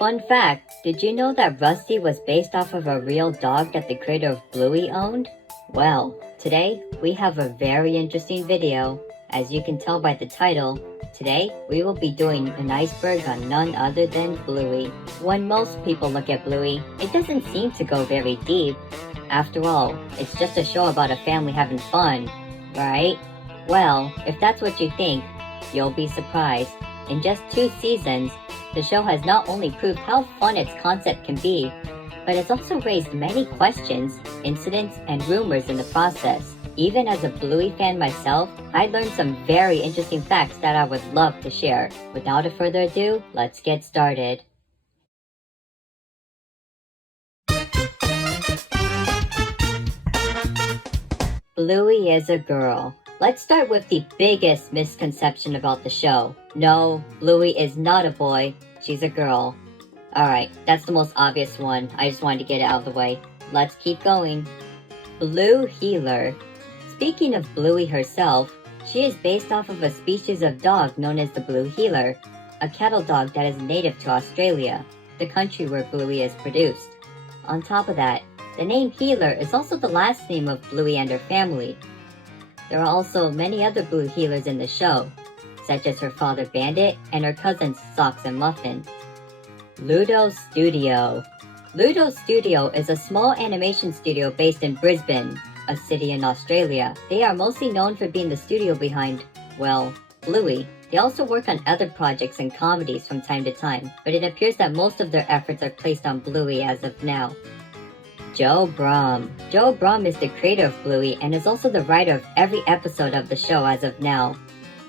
Fun fact, did you know that Rusty was based off of a real dog that the creator of Bluey owned? Well, today we have a very interesting video. As you can tell by the title, today we will be doing an iceberg on none other than Bluey. When most people look at Bluey, it doesn't seem to go very deep. After all, it's just a show about a family having fun, right? Well, if that's what you think, you'll be surprised. In just 2 seasons, the show has not only proved how fun its concept can be, but it's also raised many questions, incidents, and rumors in the process. Even as a Bluey fan myself, I learned some very interesting facts that I would love to share. Without further ado, let's get started. Bluey is a girl. Let's start with the biggest misconception about the show. No, Bluey is not a boy, she's a girl. Alright, that's the most obvious one. I just wanted to get it out of the way. Let's keep going. Blue Heeler. Speaking of Bluey herself, she is based off of a species of dog known as the Blue Heeler, a cattle dog that is native to Australia, the country where Bluey is produced. On top of that, the name Heeler is also the last name of Bluey and her family. There are also many other Blue Heelers in the show, such as her father Bandit and her cousins Socks and Muffin. Ludo Studio. Ludo Studio is a small animation studio based in Brisbane, a city in Australia. They are mostly known for being the studio behind, well, Bluey. They also work on other projects and comedies from time to time, but it appears that most of their efforts are placed on Bluey as of now. Joe Brumm. Joe Brumm is the creator of Bluey and is also the writer of every episode of the show as of now.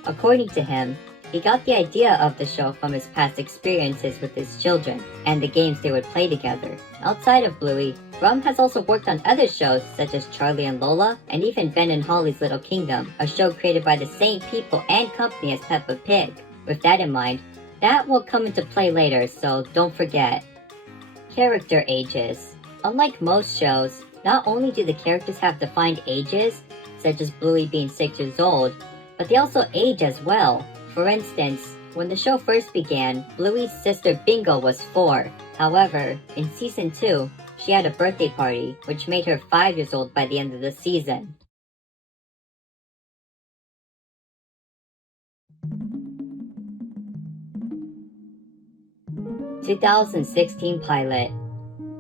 According to him, he got the idea of the show from his past experiences with his children and the games they would play together. Outside of Bluey, Brumm has also worked on other shows such as Charlie and Lola and even Ben and Holly's Little Kingdom, a show created by the same people and company as Peppa Pig. With that in mind, that will come into play later, so don't forget. Character ages. Unlike most shows, not only do the characters have defined ages, such as Bluey being 6 years old, but they also age as well. For instance, when the show first began, Bluey's sister Bingo was 4. However, in Season 2, she had a birthday party, which made her 5 years old by the end of the season. (2016) Pilot.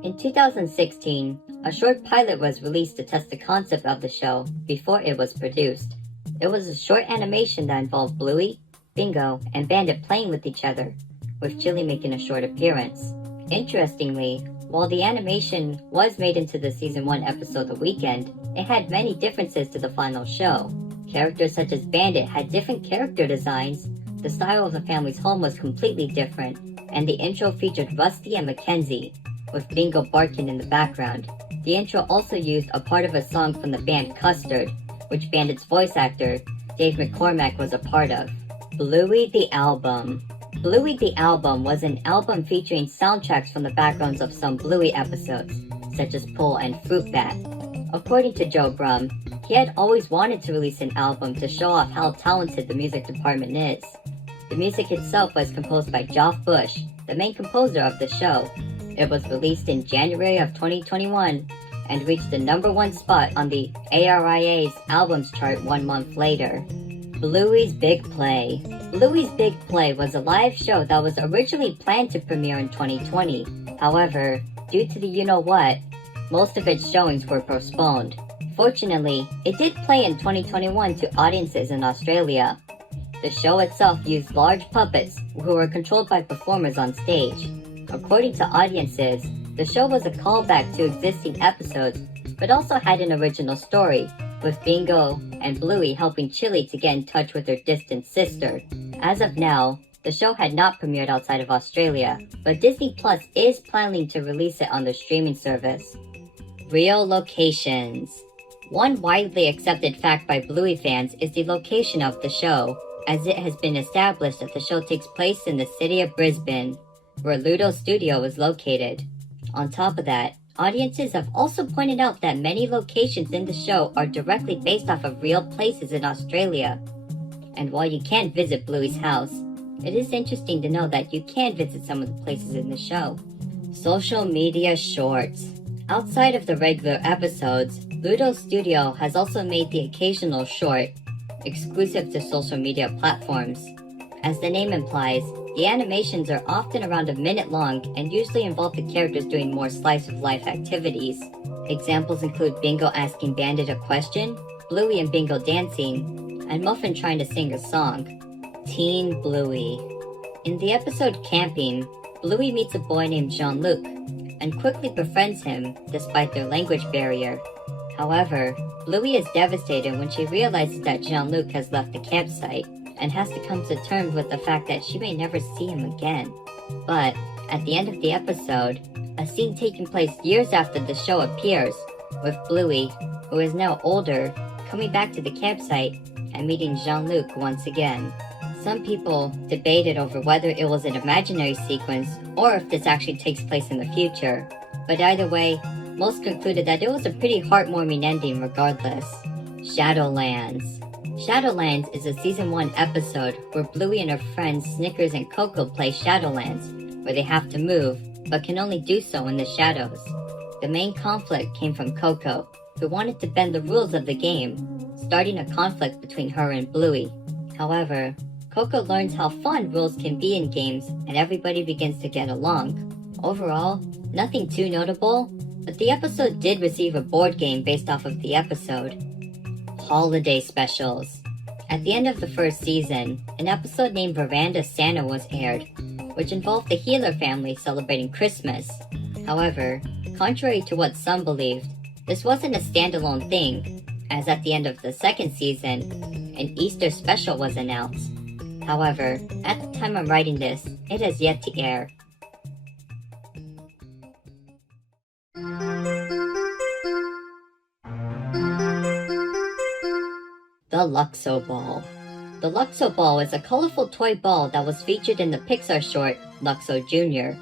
In 2016, a short pilot was released to test the concept of the show before it was produced. It was a short animation that involved Bluey, Bingo, and Bandit playing with each other, with Chili making a short appearance. Interestingly, while the animation was made into the Season 1 episode The Weekend, it had many differences to the final show. Characters such as Bandit had different character designs, the style of the family's home was completely different, and the intro featured Rusty and Mackenzie, with Bingo barking in the background. The intro also used a part of a song from the band Custard, which Bandit's voice actor, Dave McCormack, was a part of. Bluey the Album. Bluey the Album was an album featuring soundtracks from the backgrounds of some Bluey episodes, such as Pull and Fruit Bat. According to Joe Brumm, he had always wanted to release an album to show off how talented the music department is. The music itself was composed by Geoff Bush, the main composer of the show. It was released in January of 2021 and reached the #1 spot on the ARIA's albums chart 1 month later. Bluey's Big Play. Bluey's Big Play was a live show that was originally planned to premiere in 2020. However, due to the you-know-what, most of its showings were postponed. Fortunately, it did play in 2021 to audiences in Australia. The show itself used large puppets who were controlled by performers on stage. According to audiences, the show was a callback to existing episodes, but also had an original story, with Bingo and Bluey helping Chili to get in touch with her distant sister. As of now, the show had not premiered outside of Australia, but Disney Plus is planning to release it on their streaming service. Real locations. One widely accepted fact by Bluey fans is the location of the show, as it has been established that the show takes place in the city of Brisbane, where Ludo Studio is located. On top of that, audiences have also pointed out that many locations in the show are directly based off of real places in Australia. And while you can't visit Bluey's house, it is interesting to know that you can visit some of the places in the show. Social media shorts. Outside of the regular episodes, Ludo Studio has also made the occasional short, exclusive to social media platforms. As the name implies, the animations are often around a minute long and usually involve the characters doing more slice-of-life activities. Examples include Bingo asking Bandit a question, Bluey and Bingo dancing, and Muffin trying to sing a song. Teen Bluey. In the episode Camping, Bluey meets a boy named Jean-Luc and quickly befriends him despite their language barrier. However, Bluey is devastated when she realizes that Jean-Luc has left the campsite and has to come to terms with the fact that she may never see him again. But at the end of the episode, a scene taking place years after the show appears, with Bluey, who is now older, coming back to the campsite and meeting Jean-Luc once again. Some people debated over whether it was an imaginary sequence or if this actually takes place in the future, but either way, most concluded that it was a pretty heartwarming ending regardless. Shadowlands. Shadowlands is a Season 1 episode where Bluey and her friends Snickers and Coco play Shadowlands, where they have to move, but can only do so in the shadows. The main conflict came from Coco, who wanted to bend the rules of the game, starting a conflict between her and Bluey. However, Coco learns how fun rules can be in games and everybody begins to get along. Overall, nothing too notable, but the episode did receive a board game based off of the episode. Holiday specials. At the end of the first season, an episode named Veranda Santa was aired, which involved the Healer family celebrating Christmas. However, contrary to what some believed, this wasn't a standalone thing, as at the end of the second season, an Easter special was announced. However, at the time I'm writing this, it has yet to air. The Luxo Ball. The Luxo Ball is a colorful toy ball that was featured in the Pixar short Luxo Jr.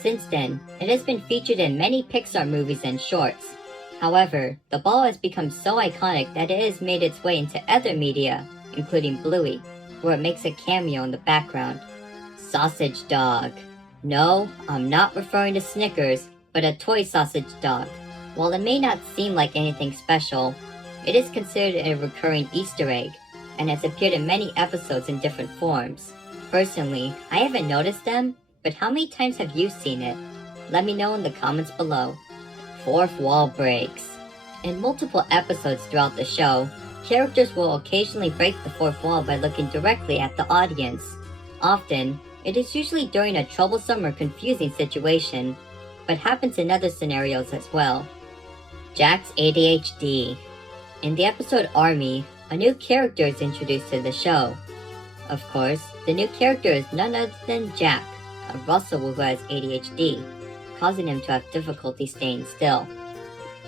Since then, it has been featured in many Pixar movies and shorts. However, the ball has become so iconic that it has made its way into other media, including Bluey, where it makes a cameo in the background. Sausage Dog. No, I'm not referring to Snickers, but a toy sausage dog. While it may not seem like anything special, it is considered a recurring Easter egg, and has appeared in many episodes in different forms. Personally, I haven't noticed them, but how many times have you seen it? Let me know in the comments below. Fourth wall breaks. In multiple episodes throughout the show, characters will occasionally break the fourth wall by looking directly at the audience. Often, it is usually during a troublesome or confusing situation, but happens in other scenarios as well. Jack's ADHD. In the episode Army, a new character is introduced to the show. Of course, the new character is none other than Jack, a Russell who has ADHD, causing him to have difficulty staying still.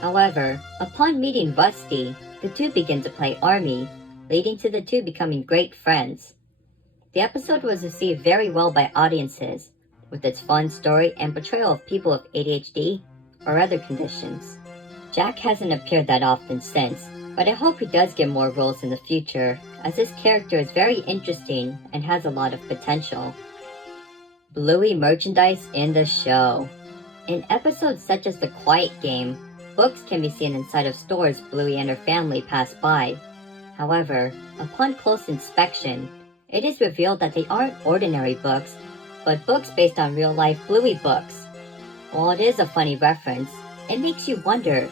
However, upon meeting Rusty, the two begin to play Army, leading to the two becoming great friends. The episode was received very well by audiences, with its fun story and portrayal of people with ADHD or other conditions. Jack hasn't appeared that often since, but I hope he does get more roles in the future, as this character is very interesting and has a lot of potential. Bluey merchandise in the show. In episodes such as The Quiet Game, books can be seen inside of stores Bluey and her family pass by. However, upon close inspection, it is revealed that they aren't ordinary books, but books based on real-life Bluey books. While it is a funny reference, it makes you wonder,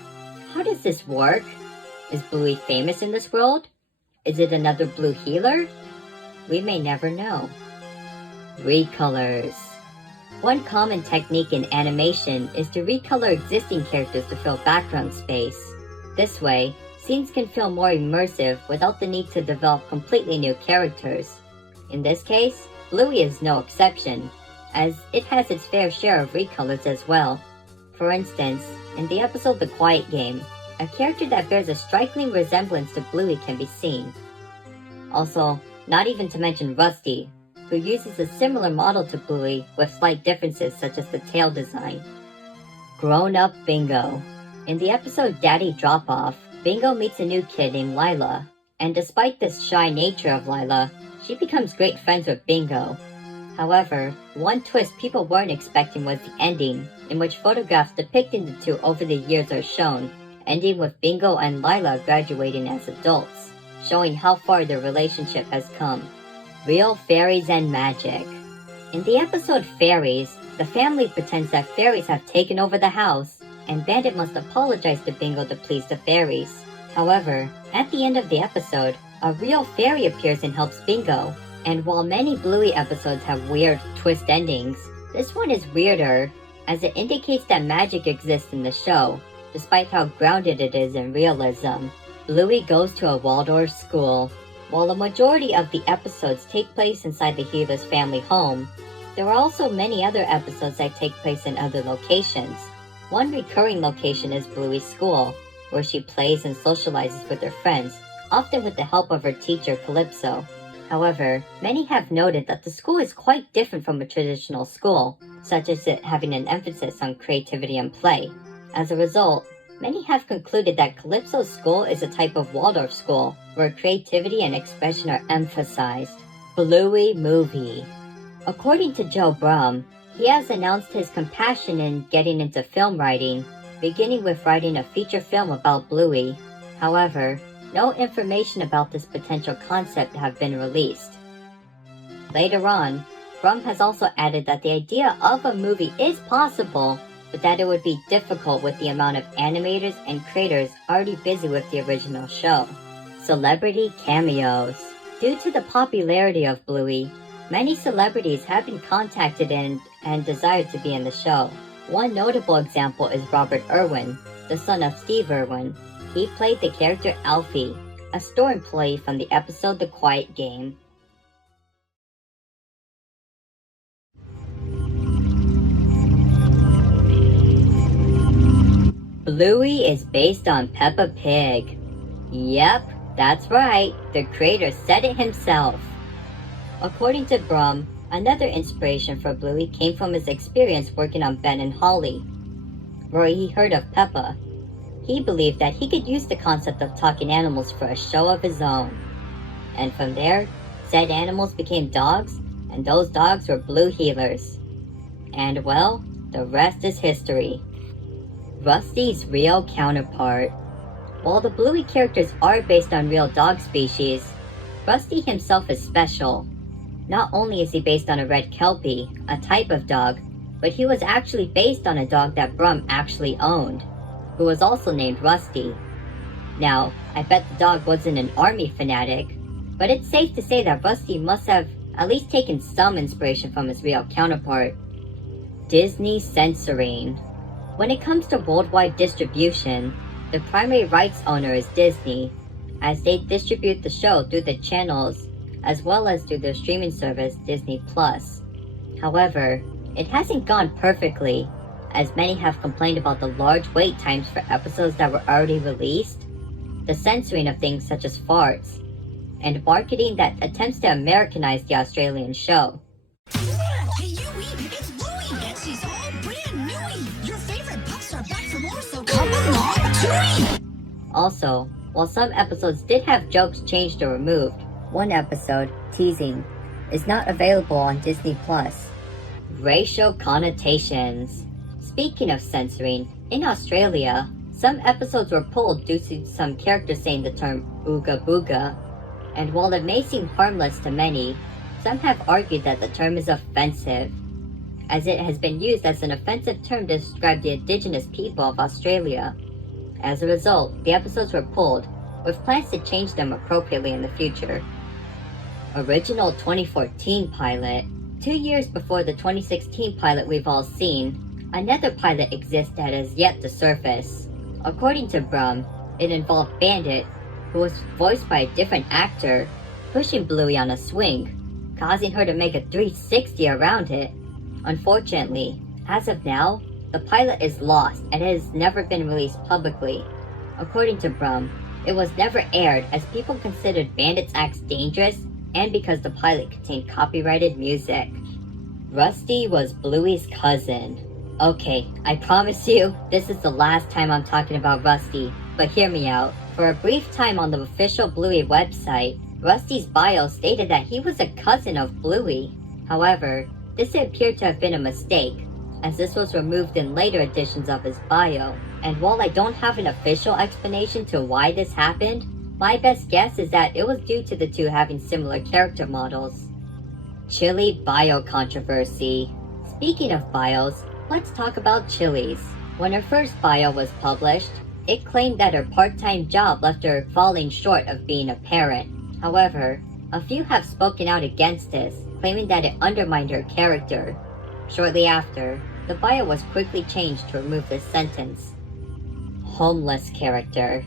how does this work? Is Bluey famous in this world? Is it another Blue healer? We may never know. Recolors. One common technique in animation is to recolor existing characters to fill background space. This way, scenes can feel more immersive without the need to develop completely new characters. In this case, Bluey is no exception, as it has its fair share of recolors as well. For instance, in the episode The Quiet Game, a character that bears a striking resemblance to Bluey can be seen. Also, not even to mention Rusty, who uses a similar model to Bluey with slight differences such as the tail design. Grown-up Bingo. In the episode Daddy Drop-Off, Bingo meets a new kid named Lila, and despite this shy nature of Lila, she becomes great friends with Bingo. However, one twist people weren't expecting was the ending, in which photographs depicting the two over the years are shown, ending with Bingo and Lila graduating as adults, showing how far their relationship has come. Real fairies and magic. In the episode Fairies, the family pretends that fairies have taken over the house, and Bandit must apologize to Bingo to please the fairies. However, at the end of the episode, a real fairy appears and helps Bingo. And while many Bluey episodes have weird twist endings, this one is weirder, as it indicates that magic exists in the show, despite how grounded it is in realism. Bluey goes to a Waldorf school. While a majority of the episodes take place inside the healer's family home, there are also many other episodes that take place in other locations. One recurring location is Bluey's school, where she plays and socializes with her friends, often with the help of her teacher Calypso. However, many have noted that the school is quite different from a traditional school, such as it having an emphasis on creativity and play. As a result, many have concluded that Calypso's school is a type of Waldorf school, where creativity and expression are emphasized. Bluey movie. According to Joe Brum, he has announced his compassion in getting into film writing, beginning with writing a feature film about Bluey. However, no information about this potential concept have been released. Later on, Brum has also added that the idea of a movie is possible, but that it would be difficult with the amount of animators and creators already busy with the original show. Celebrity cameos. Due to the popularity of Bluey, many celebrities have been contacted and desired to be in the show. One notable example is Robert Irwin, the son of Steve Irwin. He played the character Alfie, a store employee from the episode The Quiet Game. Bluey is based on Peppa Pig. Yep, that's right, the creator said it himself. According to Brum, another inspiration for Bluey came from his experience working on Ben and Holly, where he heard of Peppa. He believed that he could use the concept of talking animals for a show of his own. And from there, said animals became dogs, and those dogs were Blue healers. And well, the rest is history. Rusty's real counterpart. While the Bluey characters are based on real dog species, Rusty himself is special. Not only is he based on a red Kelpie, a type of dog, but he was actually based on a dog that Brum actually owned, who was also named Rusty. Now, I bet the dog wasn't an army fanatic, but it's safe to say that Rusty must have at least taken some inspiration from his real counterpart. Disney censoring. When it comes to worldwide distribution, the primary rights owner is Disney, as they distribute the show through the channels as well as through their streaming service Disney+. However, it hasn't gone perfectly, as many have complained about the large wait times for episodes that were already released, the censoring of things such as farts, and marketing that attempts to Americanize the Australian show. Hey, Yui, it's Bluey, and she's all brand newy. Your favorite pups are back for more, so come along, Chewy! Also, while some episodes did have jokes changed or removed, one episode, Teasing, is not available on Disney+. Racial connotations. Speaking of censoring, in Australia, some episodes were pulled due to some characters saying the term ooga booga, and while it may seem harmless to many, some have argued that the term is offensive, as it has been used as an offensive term to describe the indigenous people of Australia. As a result, the episodes were pulled, with plans to change them appropriately in the future. Original 2014 pilot. 2 years before the 2016 pilot we've all seen, another pilot exists that has yet to surface. According to Brum, it involved Bandit, who was voiced by a different actor, pushing Bluey on a swing, causing her to make a 360 around it. Unfortunately, as of now, the pilot is lost and it has never been released publicly. According to Brum, it was never aired as people considered Bandit's acts dangerous and because the pilot contained copyrighted music. Rusty was Bluey's cousin. Okay, I promise you, this is the last time I'm talking about Rusty, but hear me out. For a brief time on the official Bluey website, Rusty's bio stated that he was a cousin of Bluey. However, this appeared to have been a mistake, as this was removed in later editions of his bio, and while I don't have an official explanation to why this happened, my best guess is that it was due to the two having similar character models. Chili bio controversy. Speaking of bios, let's talk about Chili's. When her first bio was published, it claimed that her part-time job left her falling short of being a parent. However, a few have spoken out against this, claiming that it undermined her character. Shortly after, the bio was quickly changed to remove this sentence. Homeless character.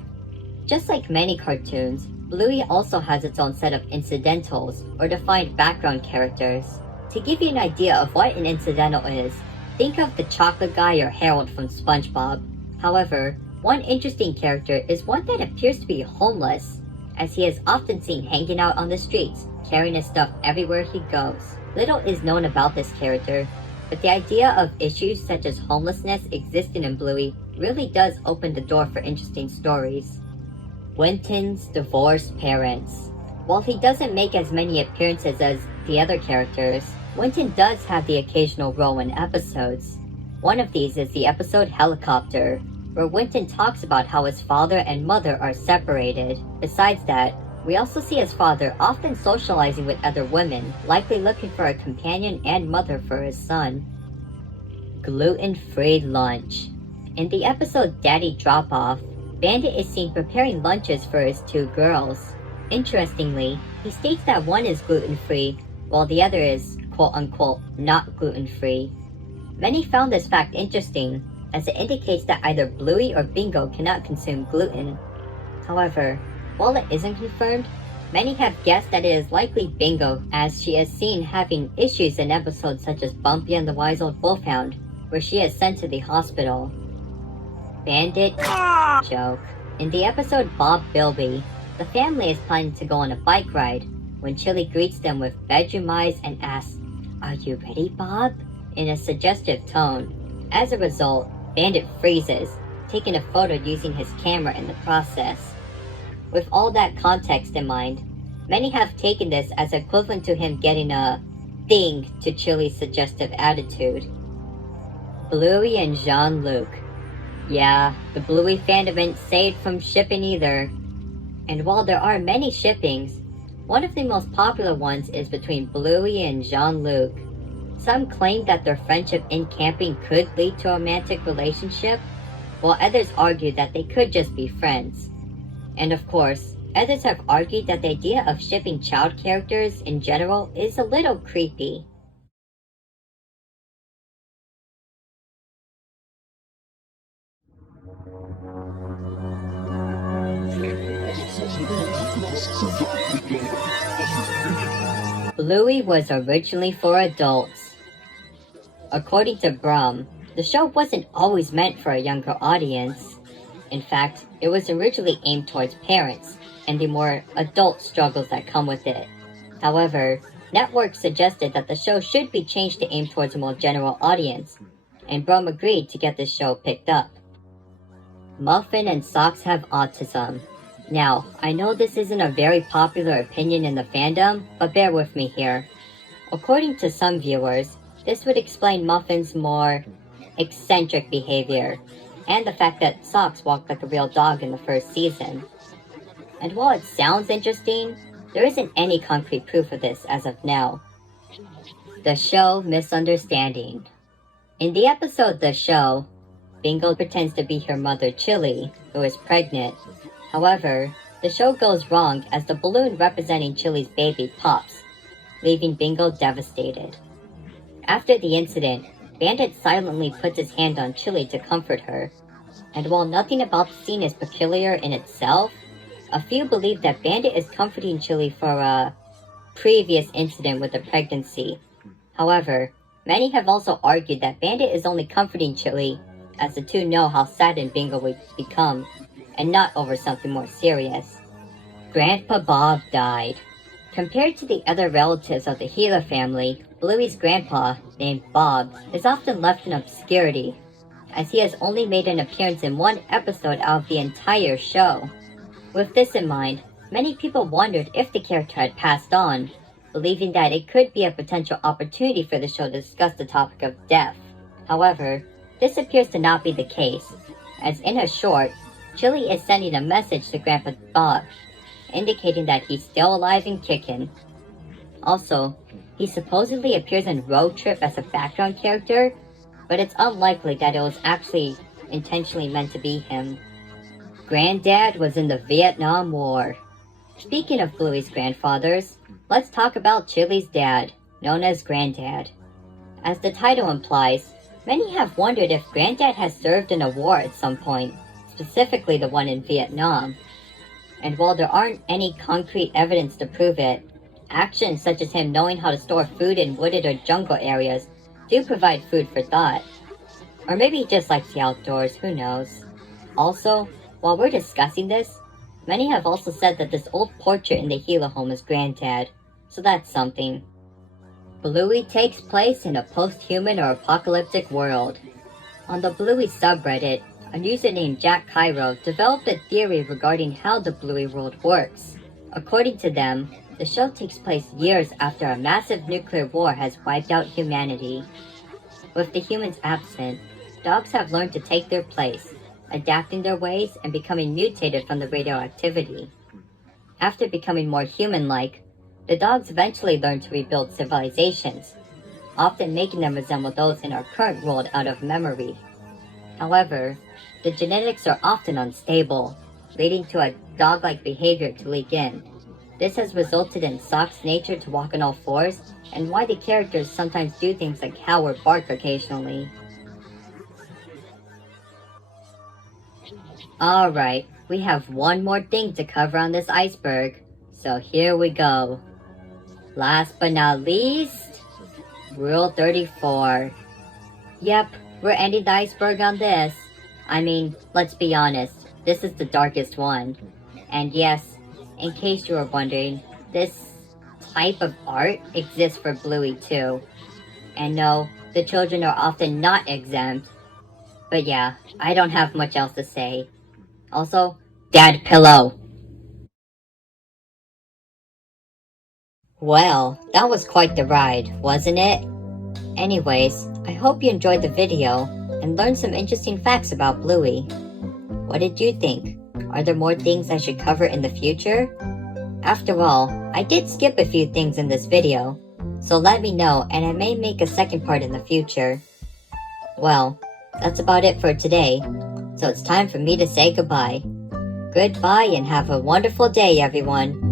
Just like many cartoons, Bluey also has its own set of incidentals, or defined background characters. To give you an idea of what an incidental is, think of the chocolate guy or Harold from SpongeBob. However, one interesting character is one that appears to be homeless, as he is often seen hanging out on the streets, carrying his stuff everywhere he goes. Little is known about this character, but the idea of issues such as homelessness existing in Bluey really does open the door for interesting stories. Winton's divorced parents. While he doesn't make as many appearances as the other characters, Winton does have the occasional role in episodes. One of these is the episode Helicopter, where Winton talks about how his father and mother are separated. Besides that, we also see his father often socializing with other women, likely looking for a companion and mother for his son. Gluten-free lunch. In the episode Daddy Drop-Off, Bandit is seen preparing lunches for his two girls. Interestingly, he states that one is gluten-free, while the other is quote-unquote not gluten-free. Many found this fact interesting, as it indicates that either Bluey or Bingo cannot consume gluten. However, while it isn't confirmed, many have guessed that it is likely Bingo, as she is seen having issues in episodes such as Bumpy and the Wise Old Wolfhound, where she is sent to the hospital. Bandit joke. In the episode Bob Bilby, the family is planning to go on a bike ride when Chili greets them with bedroom eyes and asks, "Are you ready, Bob?" in a suggestive tone. As a result, Bandit freezes, taking a photo using his camera in the process. With all that context in mind, many have taken this as equivalent to him getting a ding to Chili's suggestive attitude. Bluey and Jean-Luc. Yeah, the Bluey fandom ain't saved from shipping either. And while there are many shippings, one of the most popular ones is between Bluey and Jean-Luc. Some claim that their friendship in camping could lead to a romantic relationship, while others argue that they could just be friends. And of course, others have argued that the idea of shipping child characters in general is a little creepy. Bluey was originally for adults. According to Brum, the show wasn't always meant for a younger audience. In fact, it was originally aimed towards parents and the more adult struggles that come with it. However, networks suggested that the show should be changed to aim towards a more general audience, and Brum agreed to get this show picked up. Muffin and Socks have autism. Now, I know this isn't a very popular opinion in the fandom, but bear with me here. According to some viewers, this would explain Muffin's more eccentric behavior, and the fact that Socks walked like a real dog in the first season. And while it sounds interesting, there isn't any concrete proof of this as of now. The Show Misunderstanding. In the episode The Show, Bingo pretends to be her mother Chili, who is pregnant. However, the show goes wrong as the balloon representing Chili's baby pops, leaving Bingo devastated. After the incident, Bandit silently puts his hand on Chili to comfort her, and while nothing about the scene is peculiar in itself, a few believe that Bandit is comforting Chili for a previous incident with the pregnancy. However, many have also argued that Bandit is only comforting Chili as the two know how saddened Bingo would become, and not over something more serious. Grandpa Bob died. Compared to the other relatives of the Healer family, Bluey's grandpa, named Bob, is often left in obscurity, as he has only made an appearance in one episode out of the entire show. With this in mind, many people wondered if the character had passed on, believing that it could be a potential opportunity for the show to discuss the topic of death. However, this appears to not be the case, as in a short, Chili is sending a message to Grandpa Bob, indicating that he's still alive and kicking. Also, he supposedly appears in Road Trip as a background character, but it's unlikely that it was actually intentionally meant to be him. Granddad was in the Vietnam War. Speaking of Bluey's grandfathers, let's talk about Chili's dad, known as Granddad. As the title implies, many have wondered if Granddad has served in a war at some point, specifically the one in Vietnam. And while there aren't any concrete evidence to prove it, actions such as him knowing how to store food in wooded or jungle areas do provide food for thought. Or maybe he just likes the outdoors, who knows. Also, while we're discussing this, many have also said that this old portrait in the Gila home is Granddad, so that's something. Bluey takes place in a post-human or apocalyptic world. On the Bluey subreddit, a user named Jack Cairo developed a theory regarding how the Bluey world works. According to them, the show takes place years after a massive nuclear war has wiped out humanity. With the humans absent, dogs have learned to take their place, adapting their ways and becoming mutated from the radioactivity. After becoming more human-like, the dogs eventually learn to rebuild civilizations, often making them resemble those in our current world out of memory. However, the genetics are often unstable, leading to a dog-like behavior to leak in. This has resulted in Sock's nature to walk on all fours, and why the characters sometimes do things like howl or bark occasionally. Alright, we have one more thing to cover on this iceberg, so here we go. Last but not least, Rule 34. Yep, we're ending the iceberg on this. I mean, let's be honest, this is the darkest one. And yes, in case you were wondering, this type of art exists for Bluey too. And no, the children are often not exempt. But yeah, I don't have much else to say. Also, Dad Pillow. Well, that was quite the ride, wasn't it? Anyways, I hope you enjoyed the video and learned some interesting facts about Bluey. What did you think? Are there more things I should cover in the future? After all, I did skip a few things in this video, so let me know and I may make a second part in the future. Well, that's about it for today, so it's time for me to say goodbye. Goodbye and have a wonderful day, everyone.